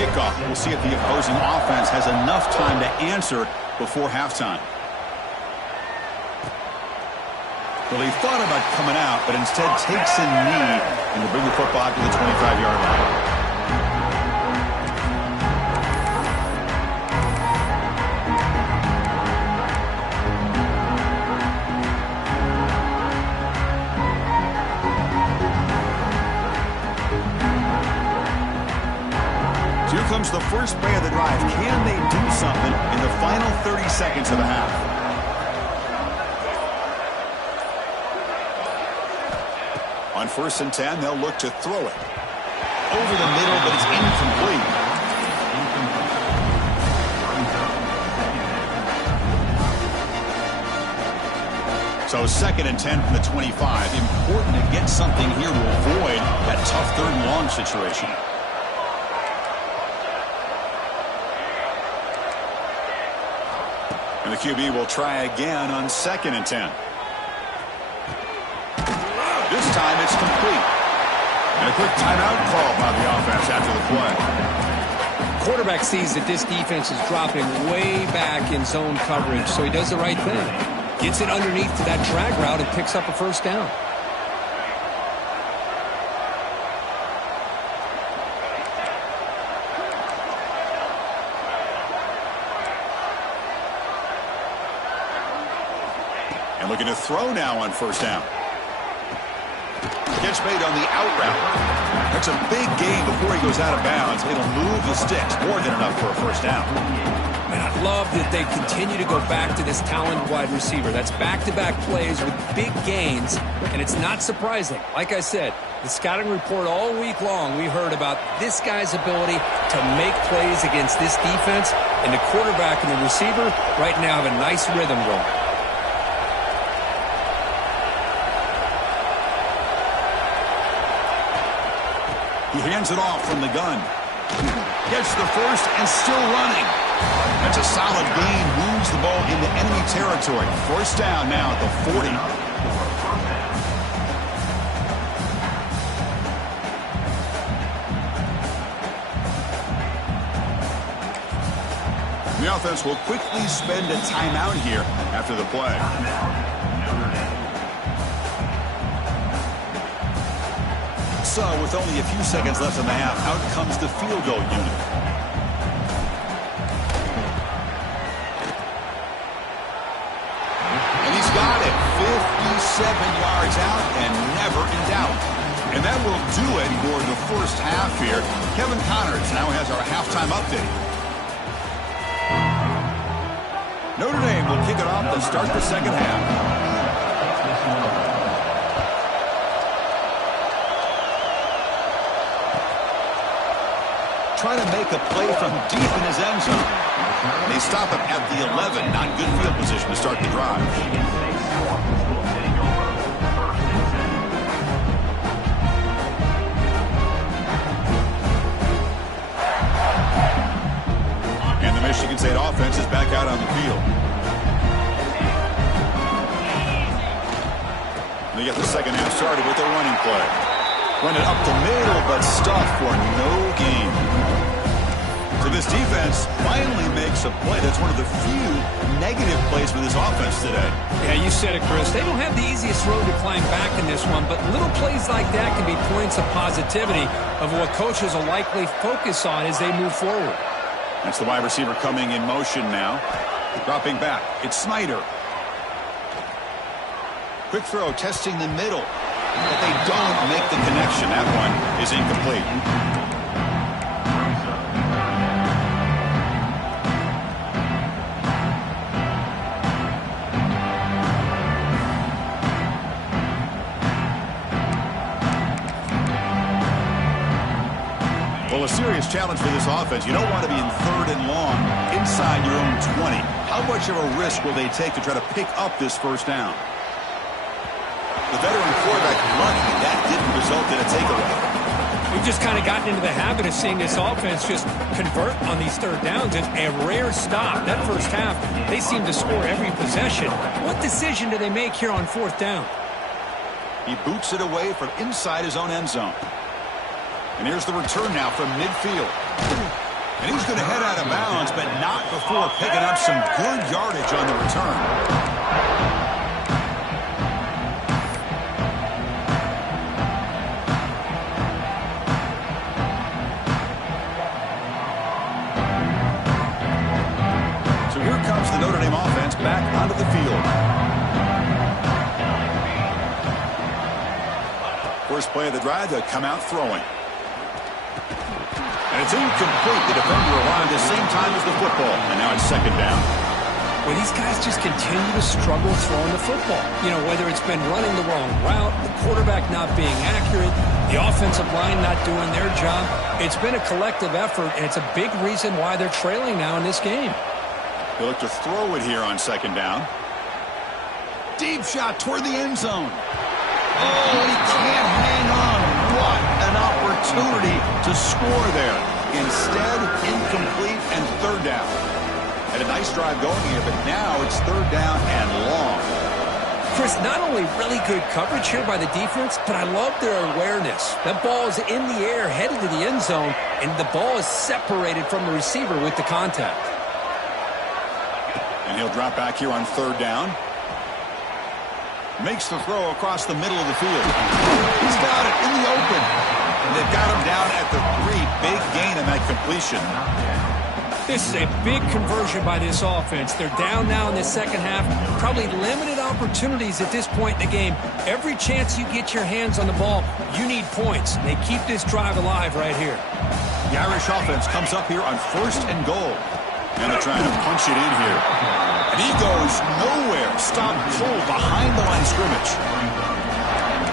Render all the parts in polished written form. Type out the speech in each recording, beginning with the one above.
kickoff. We'll see if the opposing offense has enough time to answer before halftime. Well, he thought about coming out, but instead takes a knee and to bring the football to the 25-yard line. Here comes the first play of the drive. Can they do something in the final 30 seconds of the half? On 1st and 10, they'll look to throw it. Over the middle, but it's incomplete. So 2nd and 10 from the 25. Important to get something here to avoid that tough 3rd and long situation. And the QB will try again on 2nd and 10. This time it's complete. And a quick timeout call by the offense after the play. Quarterback sees that this defense is dropping way back in zone coverage, so he does the right thing. Gets it underneath to that drag route and picks up a 1st down. And looking to throw now on 1st down. Catch made on the out route. That's a big gain before he goes out of bounds. It'll move the sticks. More than enough for a 1st down. And I love that they continue to go back to this talented wide receiver. That's back-to-back plays with big gains, and it's not surprising. Like I said, the scouting report all week long, we heard about this guy's ability to make plays against this defense, and the quarterback and the receiver right now have a nice rhythm going. He hands it off from the gun. Gets the 1st and still running. That's a solid gain. Moves the ball into enemy territory. 1st down now at the 40. The offense will quickly spend a timeout here after the play. So, with only a few seconds left in the half, out comes the field goal unit. And he's got it. 57 yards out and never in doubt. And that will do it for the 1st half here. Kevin Connors now has our halftime update. Notre Dame will kick it off to start the 2nd half. Trying to make a play from deep in his end zone. They stop him at the 11. Not good field position to start the drive. And the Michigan State offense is back out on the field. They get the 2nd half started with a running play. Run it up the middle, but stuffed for no gain. So this defense finally makes a play. That's one of the few negative plays for this offense today. Yeah, you said it, Chris. They don't have the easiest road to climb back in this one, but little plays like that can be points of positivity of what coaches will likely focus on as they move forward. That's the wide receiver coming in motion now. Dropping back. It's Snyder. Quick throw, testing the middle. But they don't make the connection. That one is incomplete. Well, a serious challenge for this offense. You don't want to be in 3rd and long inside your own 20. How much of a risk will they take to try to pick up this 1st down? The veteran quarterback lucky that didn't result in a takeaway. We've just kind of gotten into the habit of seeing this offense just convert on these 3rd downs. It's a rare stop. That 1st half, they seem to score every possession. What decision do they make here on 4th down? He boots it away from inside his own end zone. And here's the return now from midfield. And he's going to head out of bounds, but not before picking up some good yardage on the return. The Notre Dame offense back onto the field. First play of the drive, they'll come out throwing. And it's incomplete. The defender arrived at the same time as the football. And now it's second down. Well, these guys just continue to struggle throwing the football. You know, whether it's been running the wrong route, the quarterback not being accurate, the offensive line not doing their job. It's been a collective effort, and it's a big reason why they're trailing now in this game. They look to throw it here on second down. Deep shot toward the end zone. Oh, he can't hang on. What an opportunity to score there. Instead, incomplete and third down. Had a nice drive going here, but now it's third down and long. Chris, not only really good coverage here by the defense, but I love their awareness. That ball is in the air, headed to the end zone, and the ball is separated from the receiver with the contact. And he'll drop back here on third down. Makes the throw across the middle of the field. He's got it in the open. And they've got him down at the 3. Big gain in that completion. This is a big conversion by this offense. They're down now in the second half. Probably limited opportunities at this point in the game. Every chance you get your hands on the ball, you need points. They keep this drive alive right here. The Irish offense comes up here on first and goal. And they're trying to punch it in here. And he goes nowhere. Stop cold behind the line of scrimmage.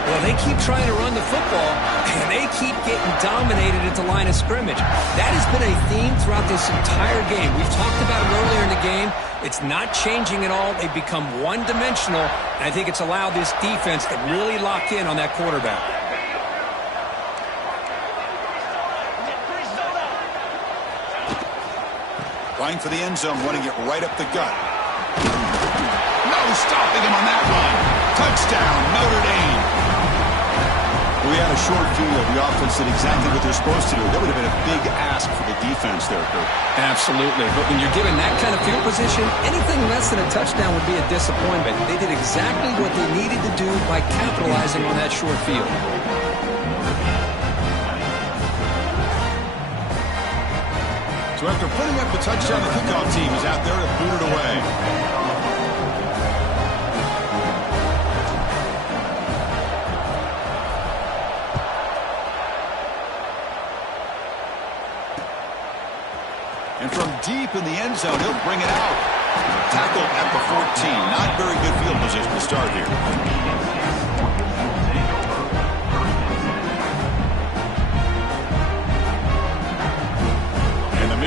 Well, they keep trying to run the football, and they keep getting dominated at the line of scrimmage. That has been a theme throughout this entire game. We've talked about it earlier in the game. It's not changing at all. They've become one-dimensional, and I think it's allowed this defense to really lock in on that quarterback. Trying for the end zone, running it right up the gut. No stopping him on that one. Touchdown, Notre Dame. We had a short field. The offense did exactly what they're supposed to do. That would have been a big ask for the defense there, Kurt. Absolutely. But when you're given that kind of field position, anything less than a touchdown would be a disappointment. They did exactly what they needed to do by capitalizing on that short field. So after putting up the touchdown, the kickoff team is out there to boot it away. And from deep in the end zone, he'll bring it out. Tackled at the 14. Not very good field position to start here.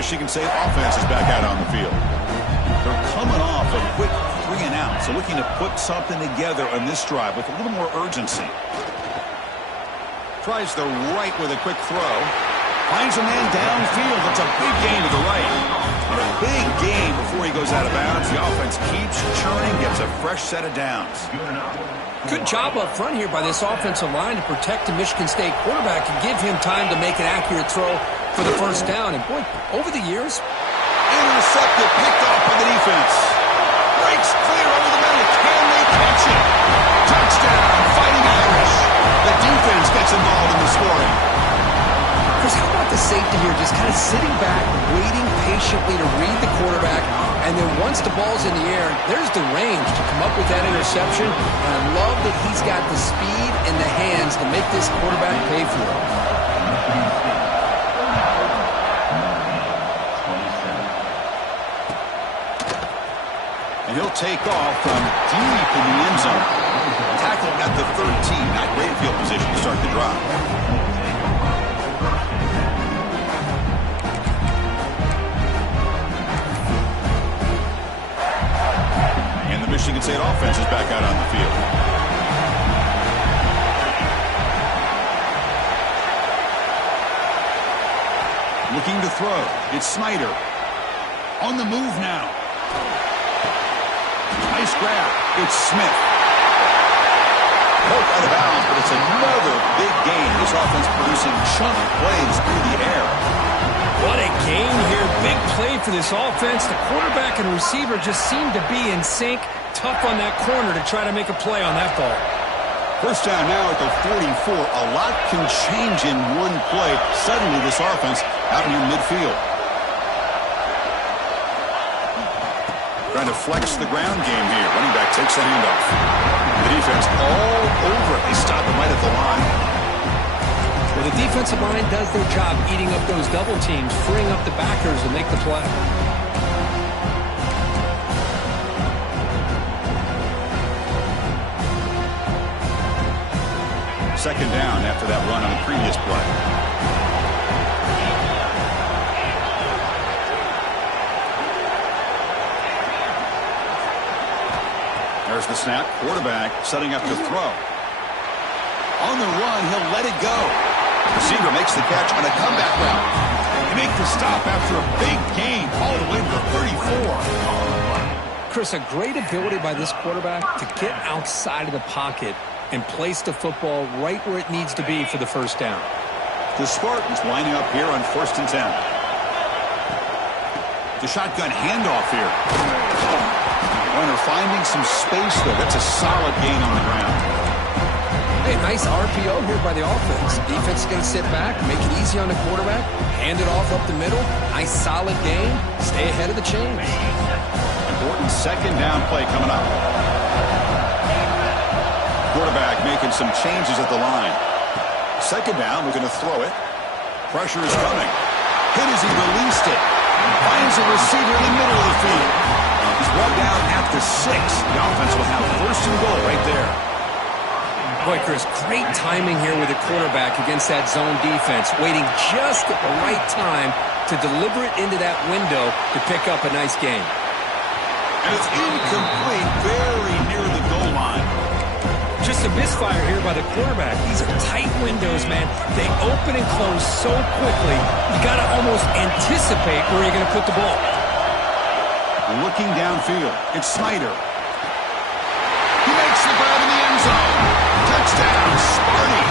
Michigan State offense is back out on the field. They're coming off a quick 3 and out, so looking to put something together on this drive with a little more urgency. Tries the right with a quick throw. Finds a man downfield. It's a big gain to the right. And a big gain before he goes out of bounds. The offense keeps churning, gets a fresh set of downs. Good job up front here by this offensive line to protect the Michigan State quarterback and give him time to make an accurate throw for the first down. And boy, over the years, intercepted, picked off by the defense. Breaks clear over the middle. Can they catch it? Touchdown, Fighting Irish. The defense gets involved in the scoring. Chris, how about the safety here? Just kind of sitting back, waiting patiently to read the quarterback. And then once the ball's in the air, there's the range to come up with that interception. And I love that he's got the speed and the hands to make this quarterback pay for it. And he'll take off from deep in the end zone. Tackled at the 13. Not great field position to start the drive. And the Michigan State offense is back out on the field. Looking to throw. It's Snyder. On the move now. Nice grab. It's Smith. Poked out of bounds, but it's another big gain. This offense producing chunk plays through the air. What a gain here play for this offense. The quarterback and receiver just seem to be in sync. Tough on that corner to try to make a play on that ball. First down now at the 44. A lot can change in one play. Suddenly this offense out near midfield. Trying to flex the ground game here. Running back takes the handoff. The defense all over it. They stop him right at the line. Well, the defensive line does their job eating up those double teams, freeing up the backers to make the play. Second down after that run on the previous play. There's the snap. Quarterback setting up to throw. On the run, he'll let it go. Receiver makes the catch on a comeback route. They make the stop after a big gain all the way to the 34. Chris, a great ability by this quarterback to get outside of the pocket and place the football right where it needs to be for the first down. The Spartans lining up here on 1st and 10. The shotgun handoff here. Runner finding some space there. That's a solid gain on the ground. Hey, nice RPO here by the offense. Defense is going to sit back, make it easy on the quarterback, hand it off up the middle. Nice solid gain. Stay ahead of the chains. Important second down play coming up. Quarterback making some changes at the line. Second down, we're going to throw it. Pressure is coming. Hit as he released it. Finds a receiver in the middle of the field. He's brought down at the 6. The offense will have 1st and goal right there. Boy, Chris, great timing here with the quarterback against that zone defense, waiting just at the right time to deliver it into that window to pick up a nice gain. And it's incomplete, very near the goal line. Just a misfire here by the quarterback. These are tight windows, man. They open and close so quickly, you got to almost anticipate where you're going to put the ball. Looking downfield, it's Snyder. He makes the grab in the end zone. Touchdown, Sparty.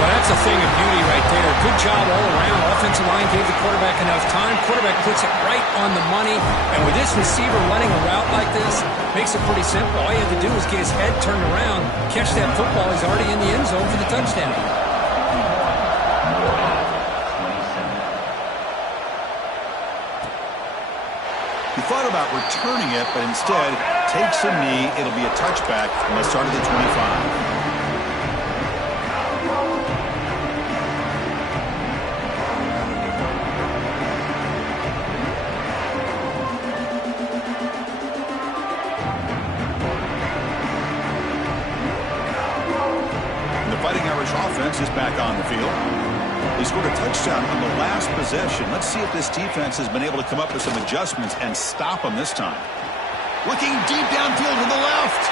Well, that's a thing of beauty right there. Good job all around. Offensive line gave the quarterback enough time. Quarterback puts it right on the money. And with this receiver running a route like this, makes it pretty simple. All you have to do is get his head turned around, catch that football. He's already in the end zone for the touchdown. He thought about returning it, but instead takes a knee. It'll be a touchback from the start of the 25. Offense is back on the field. They scored a touchdown on the last possession. Let's see if this defense has been able to come up with some adjustments and stop them this time. Looking deep downfield to the left.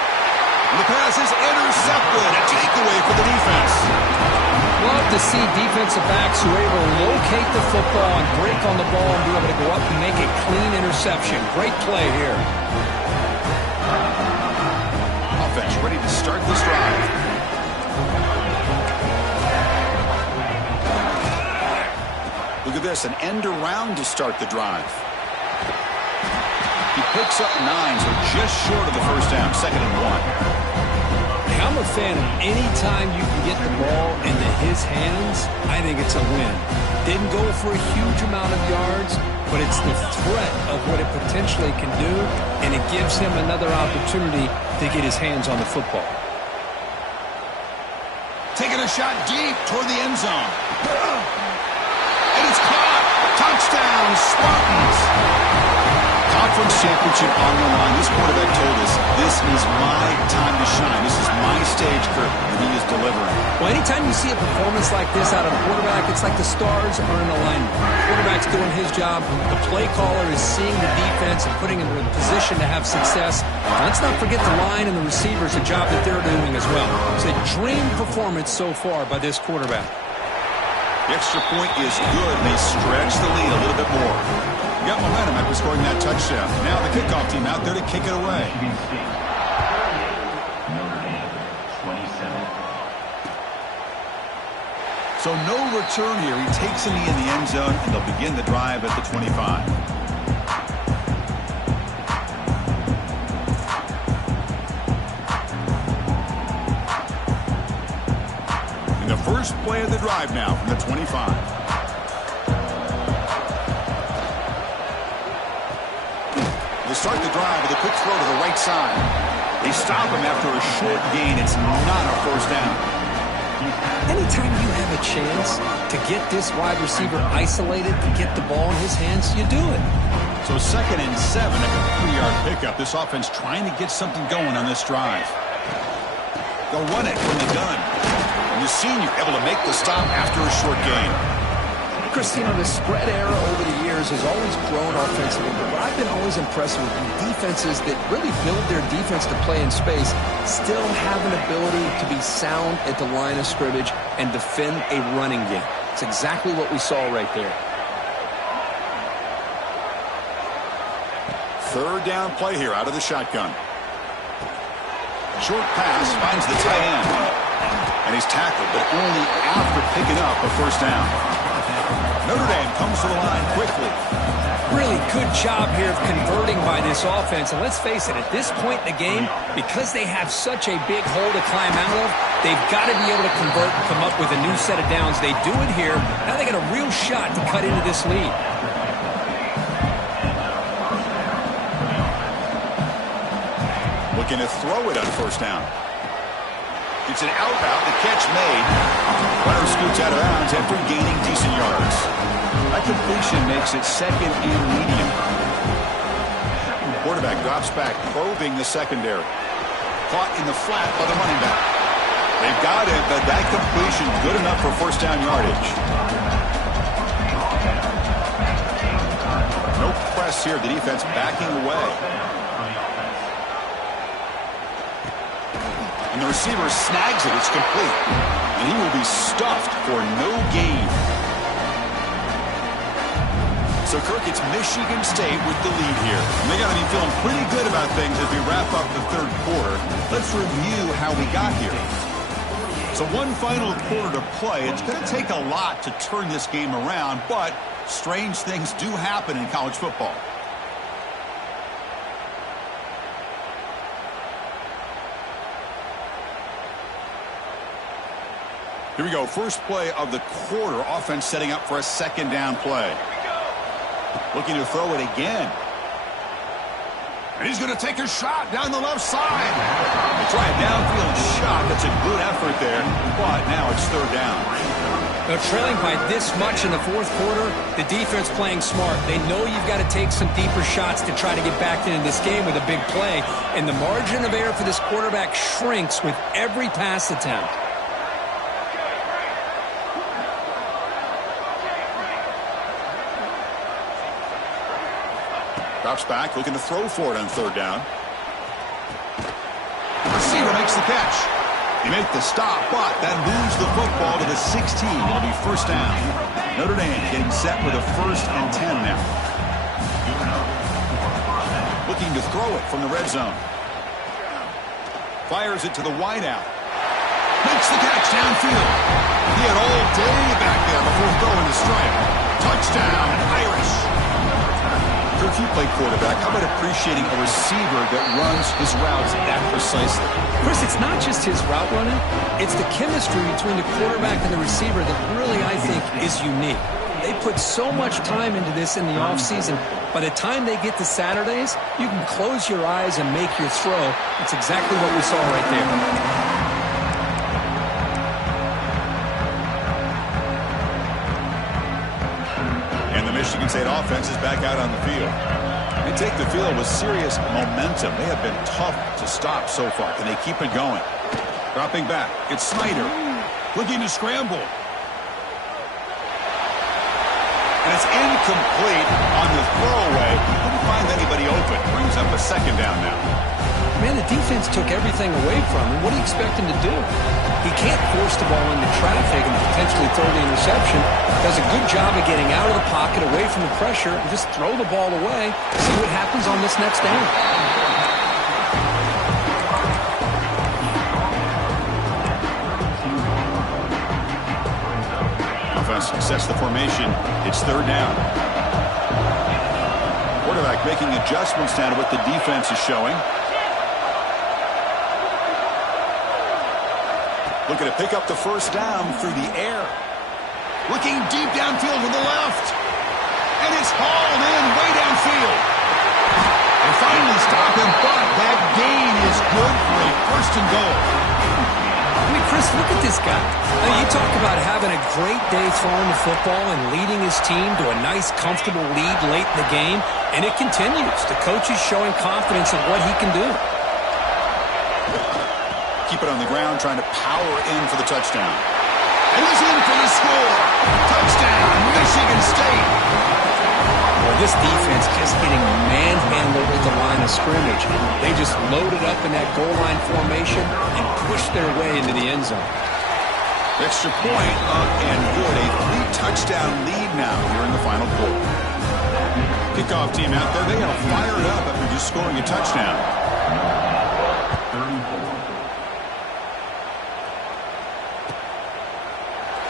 And the pass is intercepted. A takeaway for the defense. Love to see defensive backs who are able to locate the football and break on the ball and be able to go up and make a clean interception. Great play here. Offense ready to start this drive. Look at this, an end around to start the drive. He picks up 9, so just short of the first down, 2nd and 1. I'm a fan of any time you can get the ball into his hands, I think it's a win. Didn't go for a huge amount of yards, but it's the threat of what it potentially can do, and it gives him another opportunity to get his hands on the football. Taking a shot deep toward the end zone. And it's caught. Touchdown, Spartans. Conference championship on the line. This quarterback told us, this is my time to shine. This is my stage, Kurt, and he is delivering. Well, anytime you see a performance like this out of a quarterback, it's like the stars are in alignment. The quarterback's doing his job. The play caller is seeing the defense and putting him in a position to have success. Let's not forget the line and the receivers, the job that they're doing as well. It's a dream performance so far by this quarterback. The extra point is good. They stretch the lead a little bit more. You got momentum after scoring that touchdown. Now the kickoff team out there to kick it away. So no return here. He takes a knee in the end zone, and they'll begin the drive at the 25. And the first play of the drive now from the 25. They start the drive with a quick throw to the right side. They stop him after a short gain. It's not a first down. Anytime you have a chance to get this wide receiver isolated, to get the ball in his hands, you do it. So 2nd and 7 at the 3-yard pickup. This offense trying to get something going on this drive. They'll run it from the gun. And the senior able to make the stop after a short gain. Chris, you know, the spread era over the years has always grown offensively, but what I've been always impressed with defenses that really build their defense to play in space still have an ability to be sound at the line of scrimmage and defend a running game. It's exactly what we saw right there. 3rd down play here out of the shotgun. Short pass finds the tight end. And he's tackled, but only after picking up a first down. Notre Dame comes to the line quickly. Really good job here of converting by this offense. And let's face it, at this point in the game, because they have such a big hole to climb out of, they've got to be able to convert and come up with a new set of downs. They do it here. Now they got a real shot to cut into this lead. Looking to throw it on first down. It's an out route. The catch made. Runner scoots out of bounds after gaining decent yards. That completion makes it 2nd and medium. Quarterback drops back, probing the secondary. Caught in the flat by the running back. They've got it, but that completion good enough for first down yardage. No press here. The defense backing away. And the receiver snags it. It's complete. And he will be stuffed for no gain. So, Kirk, it's Michigan State with the lead here. And they got to be feeling pretty good about things as we wrap up the 3rd quarter. Let's review how we got here. So one final quarter to play. It's going to take a lot to turn this game around, but strange things do happen in college football. Here we go. First play of the quarter. Offense setting up for a 2nd down play. Looking to throw it again. And he's going to take a shot down the left side. They try a downfield shot. That's a good effort there. But now it's 3rd down. Now, trailing by this much in the 4th quarter, the defense playing smart. They know you've got to take some deeper shots to try to get back into this game with a big play. And the margin of error for this quarterback shrinks with every pass attempt. Drops back, looking to throw for it on 3rd down. Receiver makes the catch. He made the stop, but that moves the football to the 16. It'll be first down. Notre Dame getting set with a 1st and 10 now. Looking to throw it from the red zone. Fires it to the wideout. Makes the catch downfield. He had all day back there before throwing the strike. Touchdown, Irish. If you play quarterback, how about appreciating a receiver that runs his routes that precisely? Chris, it's not just his route running. It's the chemistry between the quarterback and the receiver that really, I think, is unique. They put so much time into this in the offseason. By the time they get to Saturdays, you can close your eyes and make your throw. That's exactly what we saw right there. Michigan State offense is back out on the field. They take the field with serious momentum. They have been tough to stop so far. Can they keep it going? Dropping back. It's Snyder. Looking to scramble. And it's incomplete on the throwaway. Couldn't find anybody open. Brings up a 2nd down now. Man, the defense took everything away from him. What do you expect him to do? He can't force the ball into traffic and potentially throw the interception. Does a good job of getting out of the pocket, away from the pressure, and just throw the ball away. See what happens on this next down. defense sets the formation. It's third down. Quarterback making adjustments down to what the defense is showing. Looking to pick up the first down through the air. Looking deep downfield to the left. And it's hauled in way downfield. They finally stop him, but that gain is good for a first and goal. I mean, Chris, look at this guy. I mean, you talk about having a great day throwing the football and leading his team to a nice, comfortable lead late in the game, and it continues. The coach is showing confidence in what he can do. Keep it on the ground, trying to power in for the touchdown. And he's in for the score. Touchdown, Michigan State. Well, this defense just getting manhandled at the line of scrimmage. They just loaded up in that goal line formation and pushed their way into the end zone. Extra point up and good. A 3-touchdown lead now here in the final quarter. Kickoff team out there. They got fired up after just scoring a touchdown.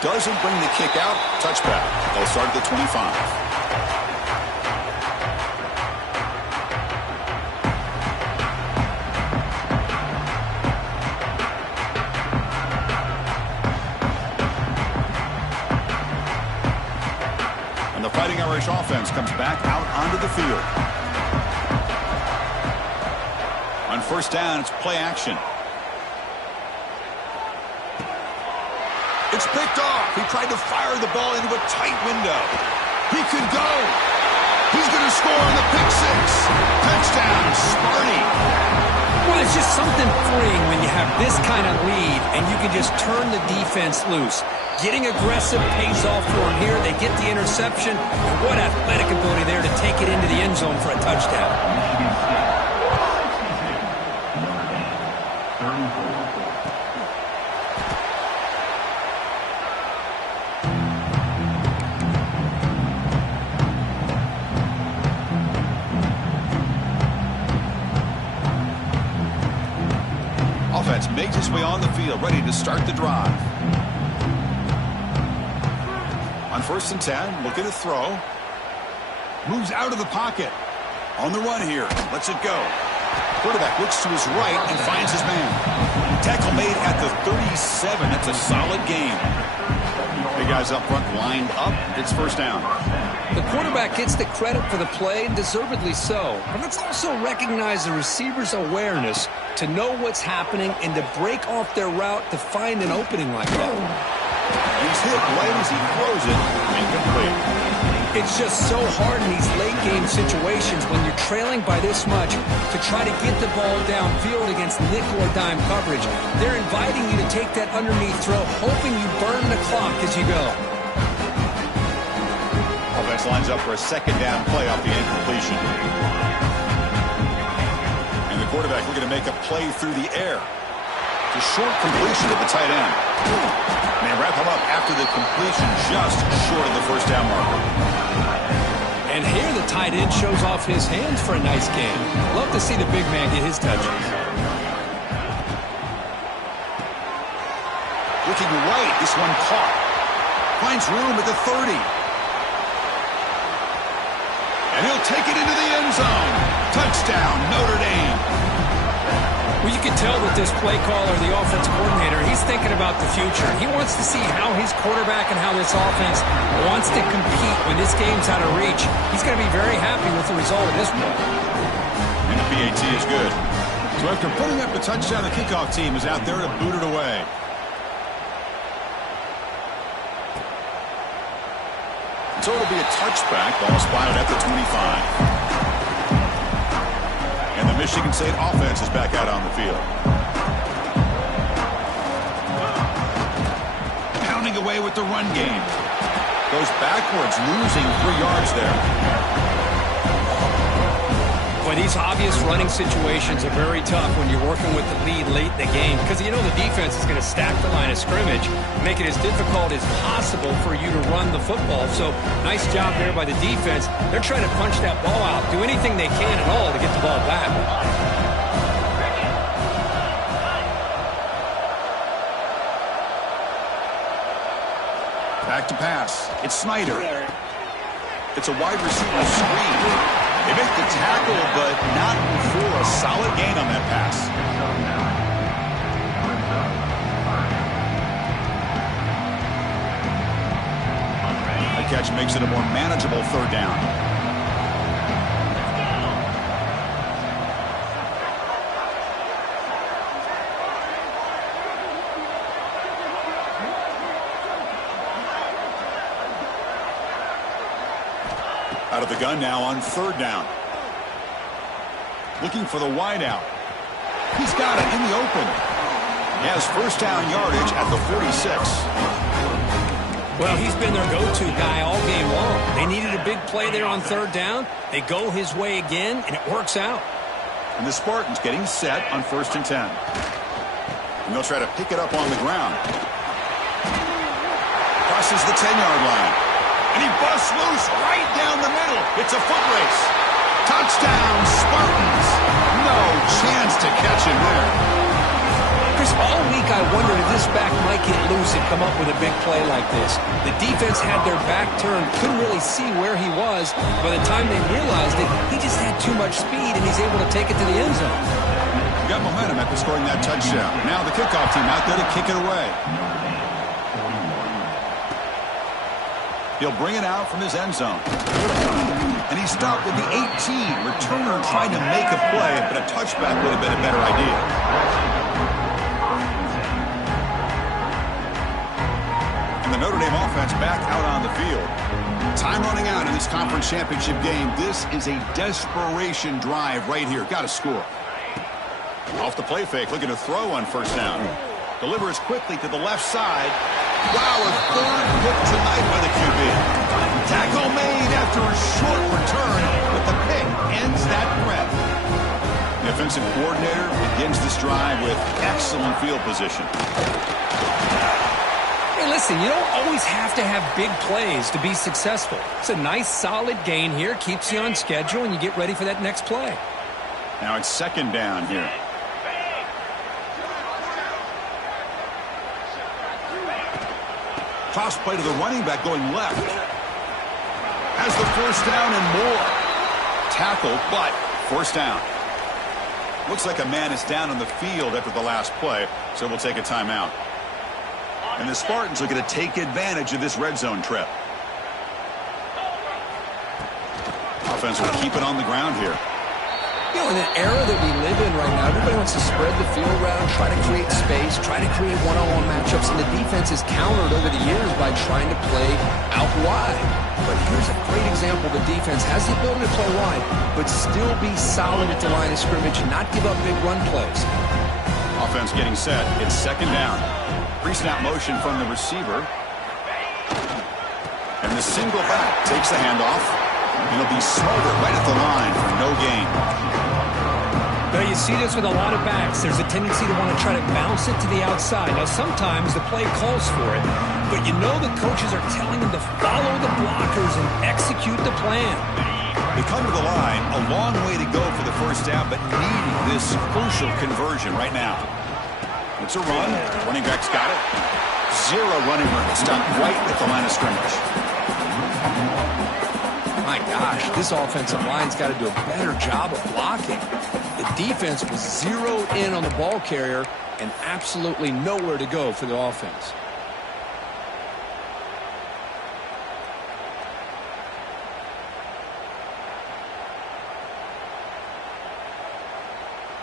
Doesn't bring the kick out. Touchback. They'll start at the 25. And the Fighting Irish offense comes back out onto the field. On first down, it's play action. It's picked off. He tried to fire the ball into a tight window. He could go. He's going to score on the pick six. Touchdown, Sparty. Well, it's just something freeing when you have this kind of lead and you can just turn the defense loose. Getting aggressive pays off for him here. They get the interception. And what athletic ability there to take it into the end zone for a touchdown. Offense makes its way on the field, ready to start the drive. On first and 10, looking to throw. Moves out of the pocket. On the run here. Lets it go. Quarterback looks to his right and finds his man. Tackle made at the 37. That's a solid gain. Big guys up front lined up. It's first down. The quarterback gets the credit for the play, and deservedly so. But let's also recognize the receiver's awareness to know what's happening and to break off their route to find an opening like that. He's hit right as he throws it. Incomplete. It's just so hard in these late-game situations when you're trailing by this much to try to get the ball downfield against nickel or dime coverage. They're inviting you to take that underneath throw, hoping you burn the clock as you go. Offense lines up for a second down play off the incompletion. And the quarterback looking to make a play through the air. The short completion to the tight end. And they wrap him up after the completion just short of the first down marker. And here the tight end shows off his hands for a nice game. Love to see the big man get his touches. Looking right, this one caught. Finds room at the 30. And he'll take it into the end zone. Touchdown, Notre Dame. Well, you can tell with this play caller, the offense coordinator, he's thinking about the future. He wants to see how his quarterback and how this offense wants to compete when this game's out of reach. He's going to be very happy with the result of this play. And the PAT is good. So after putting up the touchdown, the kickoff team is out there to boot it away. So it'll be a touchback. Ball spotted at the 25. And the Michigan State offense is back out on the field. Pounding away with the run game. Goes backwards, losing 3 yards there. Boy, these obvious running situations are very tough when you're working with the lead late in the game because you know the defense is going to stack the line of scrimmage, make it as difficult as possible for you to run the football. So nice job there by the defense. They're trying to punch that ball out, do anything they can at all to get the ball back. Back to pass. It's Snyder. It's a wide receiver screen. They make the tackle, but not before a solid gain on that pass. The catch makes it a more manageable third down. Out of the gun now on third down. Looking for the wideout. He's got it in the open. He has first down yardage at the 46. Well, he's been their go-to guy all game long. They needed a big play there on third down. They go his way again, and it works out. And the Spartans getting set on 1st and 10. And they'll try to pick it up on the ground. Crosses the 10-yard line. And he busts loose right down the middle. It's a foot race. Touchdown, Spartans. No chance to catch him there. Chris, all week I wondered if this back might get loose and come up with a big play like this. The defense had their back turned, couldn't really see where he was. By the time they realized it, he just had too much speed, and he's able to take it to the end zone. Got momentum after scoring that touchdown. Now the kickoff team out there to kick it away. He'll bring it out from his end zone. And he stopped with the 18. Returner trying to make a play, but a touchback would have been a better idea. And the Notre Dame offense back out on the field. Time running out in this conference championship game. This is a desperation drive right here. Got to score. Off the play fake, looking to throw on first down. Delivers quickly to the left side. Wow, a third pick tonight by the QB. Tackle made after a short return, but the pick ends that threat. The offensive coordinator begins this drive with excellent field position. Hey, listen, you don't always have to have big plays to be successful. It's a nice, solid gain here, keeps you on schedule, and you get ready for that next play. Now it's second down here. Toss play to the running back going left. Has the first down and more. Tackle, but first down. Looks like a man is down on the field after the last play, so we'll take a timeout. And the Spartans are going to take advantage of this red zone trip. Offense will keep it on the ground here. You know, in the era that we live in right now, everybody wants to spread the field around, try to create space, try to create one-on-one matchups, and the defense is countered over the years by trying to play out wide. But here's a great example. The defense has the ability to play wide, but still be solid at the line of scrimmage and not give up big run plays. Offense getting set. It's second down. Pre-snap motion from the receiver. And the single back takes the handoff. He'll be smothered right at the line for no gain. Well, you see this with a lot of backs. There's a tendency to want to try to bounce it to the outside. Now, sometimes the play calls for it, but you know the coaches are telling them to follow the blockers and execute the plan. They come to the line, a long way to go for the first down, but needing this crucial conversion right now. It's a run. Running back's got it. Zero running room. Stopped right at the line of scrimmage. My gosh, this offensive line's got to do a better job of blocking. The defense was zeroed in on the ball carrier and absolutely nowhere to go for the offense.